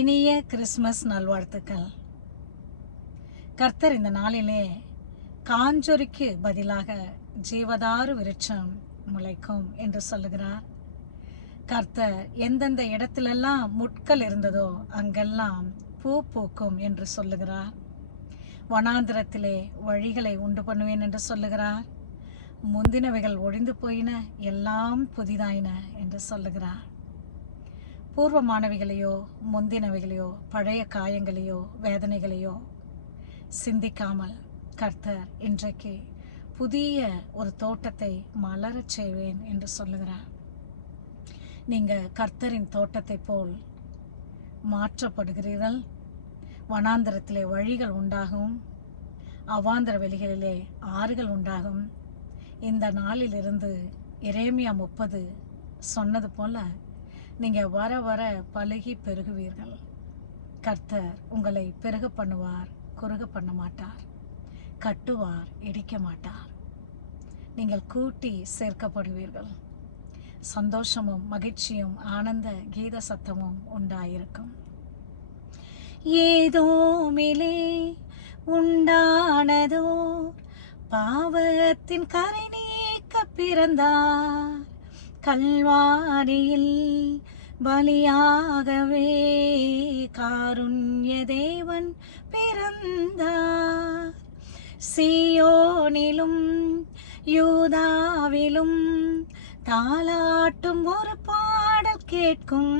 இனிய கிறிஸ்மஸ் நல்வாழ்த்துக்கள். கர்த்தர் இந்த நாளிலே காஞ்சொரிக்கு பதிலாக ஜீவதாரு விருட்சம் முளைக்கும் என்று சொல்லுகிறார். கர்த்தர் எந்தெந்த இடத்திலெல்லாம் முட்கள் இருந்ததோ அங்கெல்லாம் பூ பூக்கும் என்று சொல்லுகிறார். வனாந்திரத்திலே வழிகளை உண்டு பண்ணுவேன் என்று சொல்லுகிறார். முந்தினவைகள் ஒழிந்து போயின, எல்லாம் புதிதாயின என்று சொல்லுகிறார். பூர்வமானவைகளையோ முந்தினவைகளையோ பழைய காயங்களையோ வேதனைகளையோ சிந்திக்காமல் கர்த்தர் இன்றைக்கு புதிய ஒரு தோட்டத்தை மலரச் செய்வேன் என்று சொல்லுகிறார். நீங்கள் கர்த்தரின் தோட்டத்தை போல் மாற்றப்படுகிறீர்கள். வனாந்திரத்திலே வழிகள் உண்டாகும், அவாந்தர வெளிகளிலே ஆறுகள் உண்டாகும். இந்த நாளிலிருந்து எரேமியா 30 சொன்னது போல நீங்கள் வர வர பழகி பெருகுவீர்கள். கர்த்தர் உங்களை பெருக பண்ணுவார், குறுக பண்ண மாட்டார். கட்டுவார், இடிக்க மாட்டார். நீங்கள் கூட்டி சேர்க்கப்படுவீர்கள். சந்தோஷமும் மகிழ்ச்சியும் ஆனந்த கீத சத்தமும் உண்டாயிருக்கும். ஏதோமிலே உண்டானதோ பாவத்தின் கரை நீக்க பிறந்தார். கல்வாரியில் பலியாகவே காருண்ய தேவன் பிறந்தார். சீயோனிலும் யூதாவிலும் தாலாட்டும் ஒரு பாடல் கேட்கும்.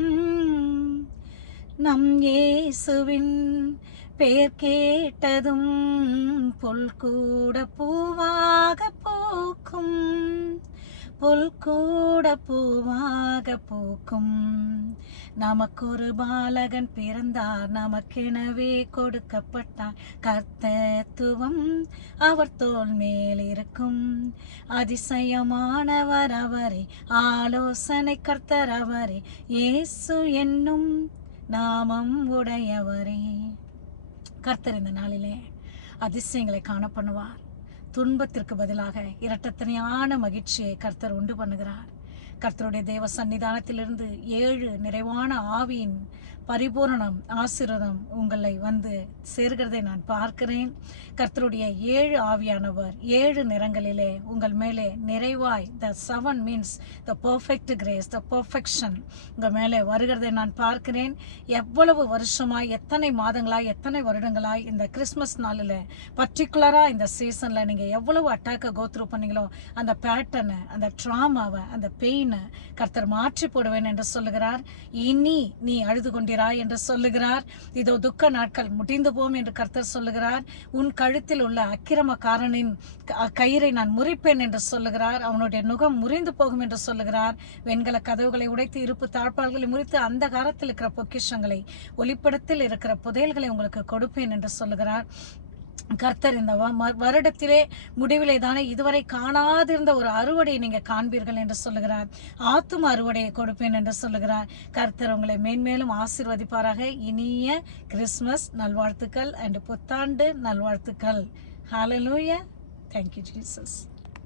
நம் இயேசுவின் பேர் கேட்டதும் புல் கூட பூவாக பூக்கும். புல் கூட பூவாக பூக்கும். நமக்கொரு பாலகன் பிறந்தார், நமக்கெனவே கொடுக்கப்பட்டார். கர்த்தத்துவம் அவர் தோள் மேல் இருக்கும். அதிசயமானவர் அவரே, ஆலோசனை கர்த்தர் அவரே, இயேசு என்னும் நாமம் உடையவரே. கர்த்தர் இந்த நாளிலே அதிசயங்களை காண பண்ணுவார். துன்பத்திற்கு பதிலாக இரட்டத்தனையான மகிழ்ச்சியை கர்த்தர் உண்டு பண்ணுகிறார். கர்த்தருடைய தேவ சன்னிதானத்திலிருந்து 7 நிறைவான ஆவியின் பரிபூரணம் ஆசீர்வாதம் உங்களை வந்து சேர்கிறதை நான் பார்க்கிறேன். கர்த்தருடைய 7 ஆவியானவர் 7 நிறங்களிலே உங்கள் மேலே நிறைவாய், the 7 means the perfect grace, the perfection உங்கள் மேலே வருகிறதை நான் பார்க்கிறேன். எவ்வளவு வருஷமாய், எத்தனை மாதங்களாய், எத்தனை வருடங்களாய் இந்த கிறிஸ்மஸ் நாளில் பர்டிகுலராக இந்த சீசனில் நீங்கள் எவ்வளவு அட்டாக்கை கோத்ரூ பண்ணீங்களோ அந்த பேட்டர்னை, அந்த ட்ராமாவை, அந்த பெயினை கர்த்தர் மாற்றி போடுவேன் என்று சொல்லுகிறார். இனி நீ அழுது கொண்டிராய் என்று சொல்லுகிறார். இதோ துக்க நாட்கள் முடிந்து போம் என்று கர்த்தர் சொல்லுகிறார். உன் கழுத்தில் உள்ள அக்கிரமக்காரனின் கயிறை நான் முறிப்பேன் என்று சொல்லுகிறார். அவனுடைய நுகம் முறிந்து போகும் என்று சொல்லுகிறார். வெண்கல கதவுகளை உடைத்து இருப்பு தாழ்பால்களை முறித்து அந்த காலத்தில் இருக்கிற பொக்கிஷங்களை, ஒளிப்படத்தில் இருக்கிற புதையல்களை உங்களுக்கு கொடுப்பேன் என்று சொல்லுகிறார். கர்த்தர் இந்த வருடத்திலே முடிவிலே தானே இதுவரை காணாதிருந்த ஒரு அறுவடையை நீங்க காண்பீர்கள் என்று சொல்லுகிறார். ஆத்தும அறுவடையை கொடுப்பேன் என்று சொல்லுகிறார். கர்த்தர் உங்களை மேன்மேலும் ஆசீர்வதிப்பாராக. இனிய கிறிஸ்மஸ் நல்வாழ்த்துக்கள் அண்ட் புத்தாண்டு நல்வாழ்த்துக்கள். ஹalleluya. Thank you Jesus.